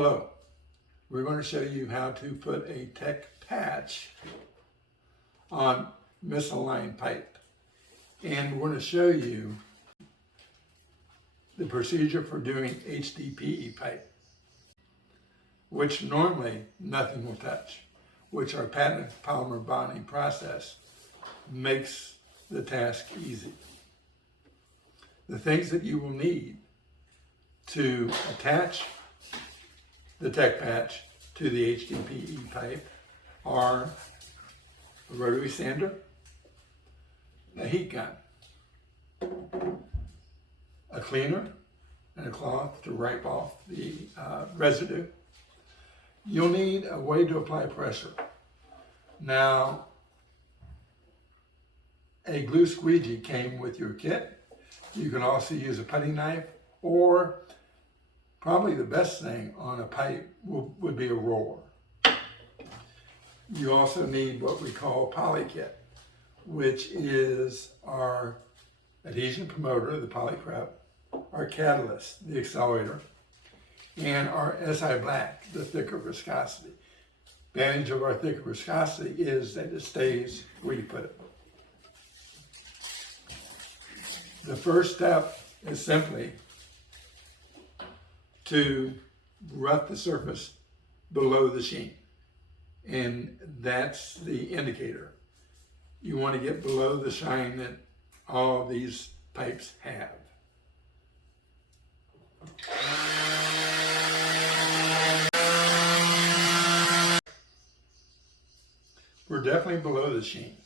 Hello, we're going to show you how to put a tech patch on misaligned pipe. And we're going to show you the procedure for doing HDPE pipe, which normally nothing will touch, which our patented polymer bonding process makes the task easy. The things that you will need to attach the tech patch to the HDPE pipe are a rotary sander, a heat gun, a cleaner, and a cloth to wipe off the residue. You'll need a way to apply pressure. Now, a glue squeegee came with your kit. You can also use a putty knife, or probably the best thing on a pipe would be a roller. You also need what we call a poly kit, which is our adhesion promoter, the poly prep, our catalyst, the accelerator, and our SI black, the thicker viscosity. The advantage of our thicker viscosity is that it stays where you put it. The first step is simply to rough the surface below the sheen, and that's the indicator. You want to get below the shine that all these pipes have. We're definitely below the sheen.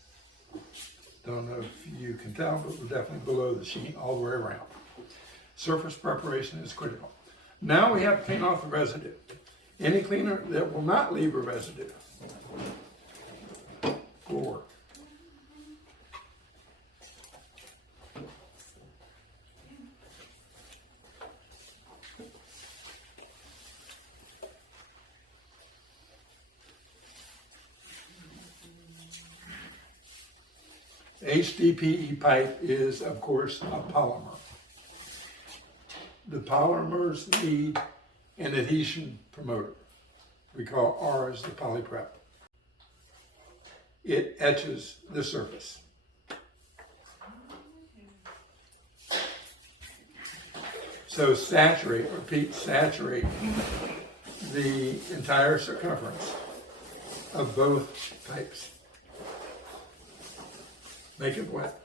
Don't know if you can tell, but we're definitely below the sheen all the way around. Surface preparation is critical. Now we have to clean off the residue. Any cleaner that will not leave a residue will work. HDPE pipe is, of course, a polymer. The polymers need an adhesion promoter. We call ours the poly prep. It etches the surface. So saturate the entire circumference of both pipes. Make it wet.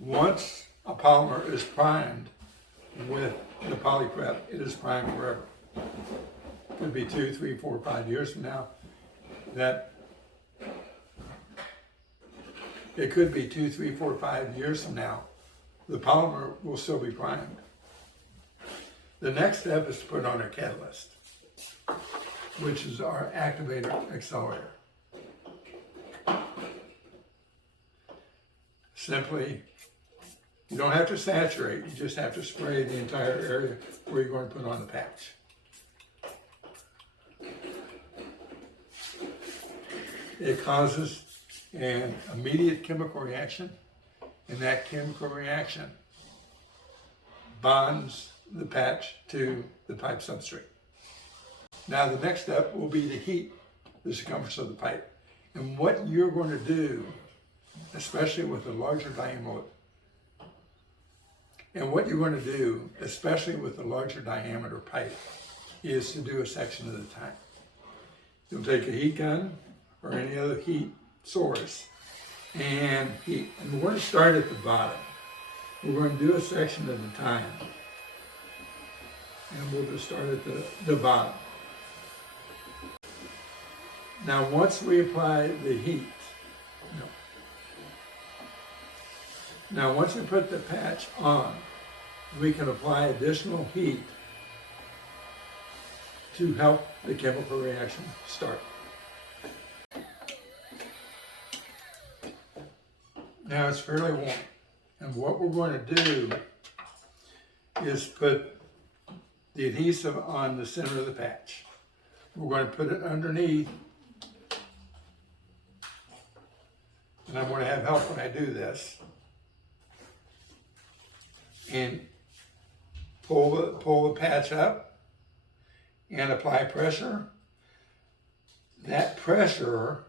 Once a polymer is primed with the poly prep, it is primed forever. Could be 2, 3, 4, 5 years from now. It could be 2, 3, 4, 5 years from now. The polymer will still be primed. The next step is to put on our catalyst, which is our activator accelerator. Simply, you don't have to saturate, you just have to spray the entire area where you're going to put on the patch. It causes an immediate chemical reaction, and that chemical reaction bonds the patch to the pipe substrate. Now the next step will be to heat the circumference of the pipe. And what you're going to do, especially with a larger diameter, pipe, is to do a section at a time. You'll take a heat gun or any other heat source and heat. And we're going to start at the bottom. We're going to do a section at a time. And we'll just start at the bottom. Now once we apply the heat, Now once we put the patch on, we can apply additional heat to help the chemical reaction start. Now it's fairly warm, and what we're going to do is put the adhesive on the center of the patch. We're going to put it underneath, and I'm going to have help when I do this. And pull the patch up and apply pressure. That pressure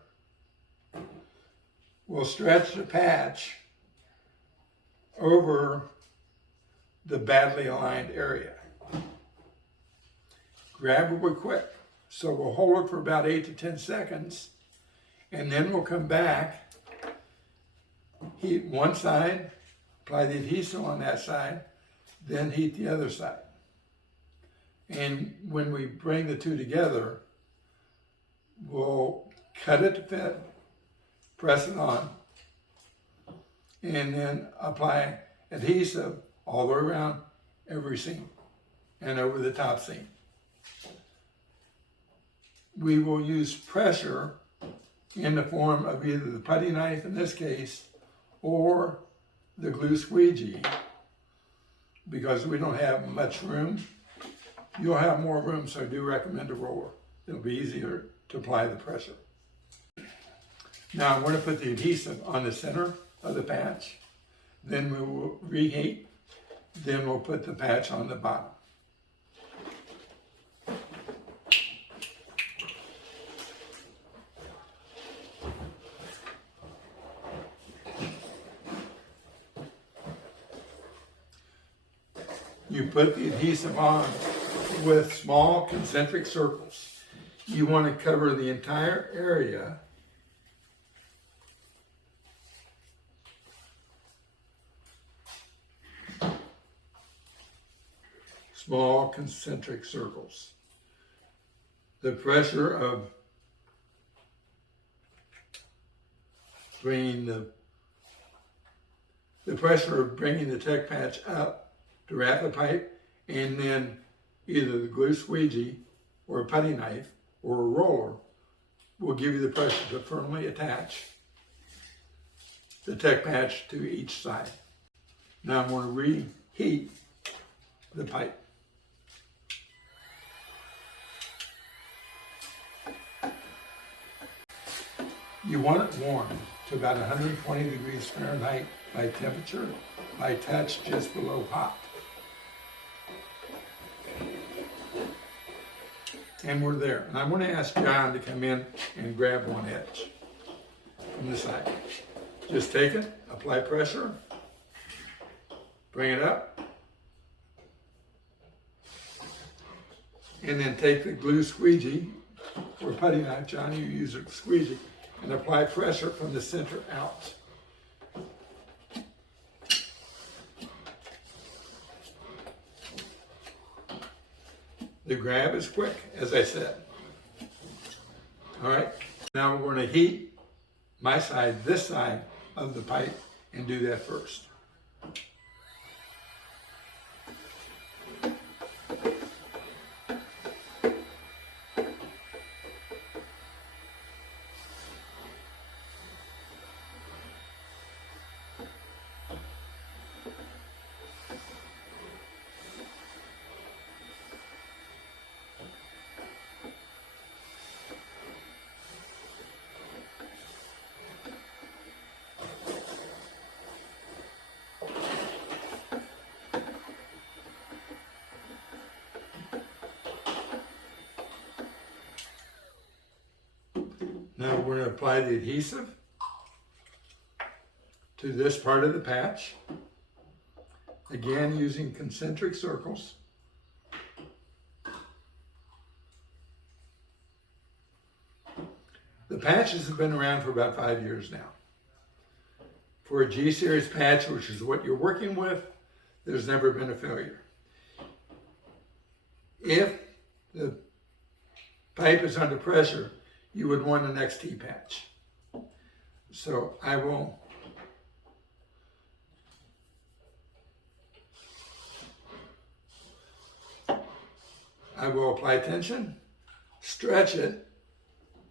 will stretch the patch over the badly aligned area. Grab it real quick. So we'll hold it for about 8 to 10 seconds, and then we'll come back, heat one side, apply the adhesive on that side, then heat the other side. And when we bring the two together, we'll cut it to fit, press it on, and then apply adhesive all the way around every seam and over the top seam. We will use pressure in the form of either the putty knife in this case or the glue squeegee, because we don't have much room. You'll have more room, so I do recommend a roller. It'll be easier to apply the pressure. Now I'm going to put the adhesive on the center of the patch, then we will reheat, then we'll put the patch on the bottom. You put the adhesive on with small concentric circles. You want to cover the entire area small concentric circles. The pressure of bringing the tech patch up to wrap the pipe, and then either the glue squeegee or a putty knife or a roller will give you the pressure to firmly attach the tech patch to each side. Now I'm going to reheat the pipe. You want it warm to about 120 degrees Fahrenheit by temperature, by touch just below hot. And we're there. And I'm going to ask John to come in and grab one edge from the side. Just take it, apply pressure, bring it up, and then take the glue squeegee or putty knife, John, you use a squeegee, and apply pressure from the center out. The grab is quick, as I said. All right, now we're going to heat my side, this side of the pipe, and do that first. Now we're going to apply the adhesive to this part of the patch, again using concentric circles. The patches have been around for about 5 years now. For a G-series patch, which is what you're working with, there's never been a failure. If the pipe is under pressure, you would want an XT patch. So I will apply tension, stretch it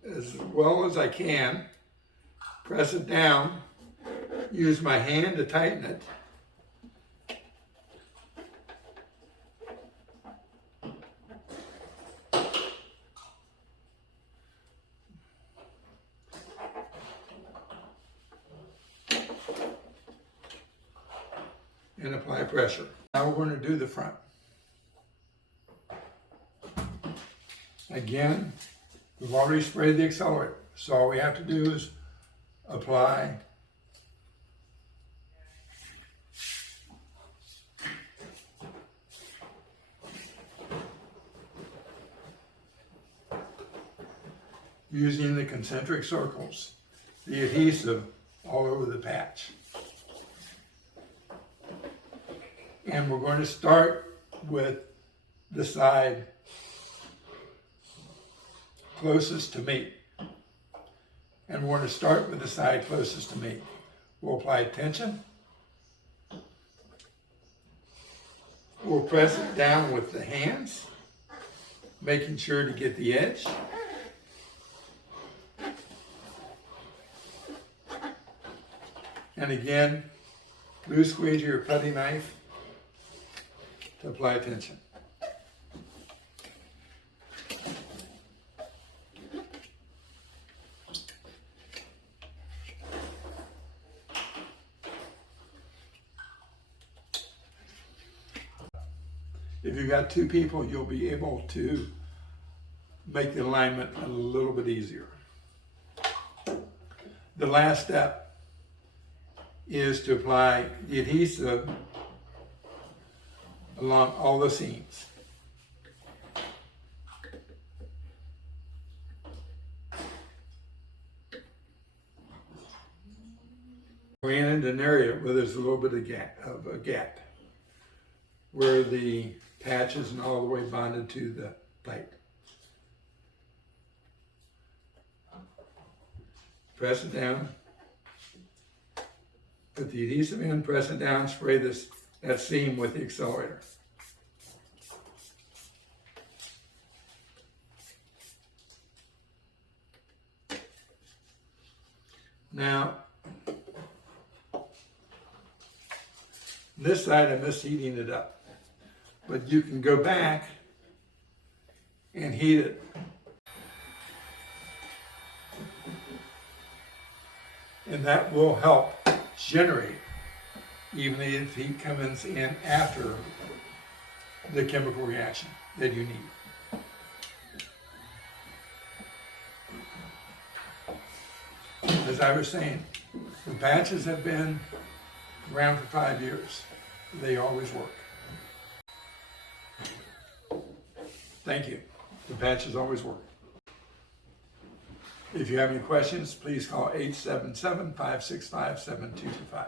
as well as I can, press it down, use my hand to tighten it, and apply pressure. Now we're going to do the front. Again, we've already sprayed the accelerator, so all we have to do is apply using the concentric circles, the adhesive all over the patch. And we're going to start with the side closest to me. And we're going to start with the side closest to me. We'll apply tension. We'll press it down with the hands, making sure to get the edge. And again, loose squeegee or putty knife to apply tension. If you've got two people, you'll be able to make the alignment a little bit easier. The last step is to apply the adhesive along all the seams. We're in an area where there's a little bit of a gap where the patch isn't all the way bonded to the plate. Press it down. Put the adhesive in, press it down, spray that seam with the accelerator. Now, this side I missed heating it up, but you can go back and heat it. And that will help generate, even if heat comes in after the chemical reaction that you need. As I was saying, the patches have been around for 5 years. They always work. Thank you. The patches always work. If you have any questions, please call 877-565-7225.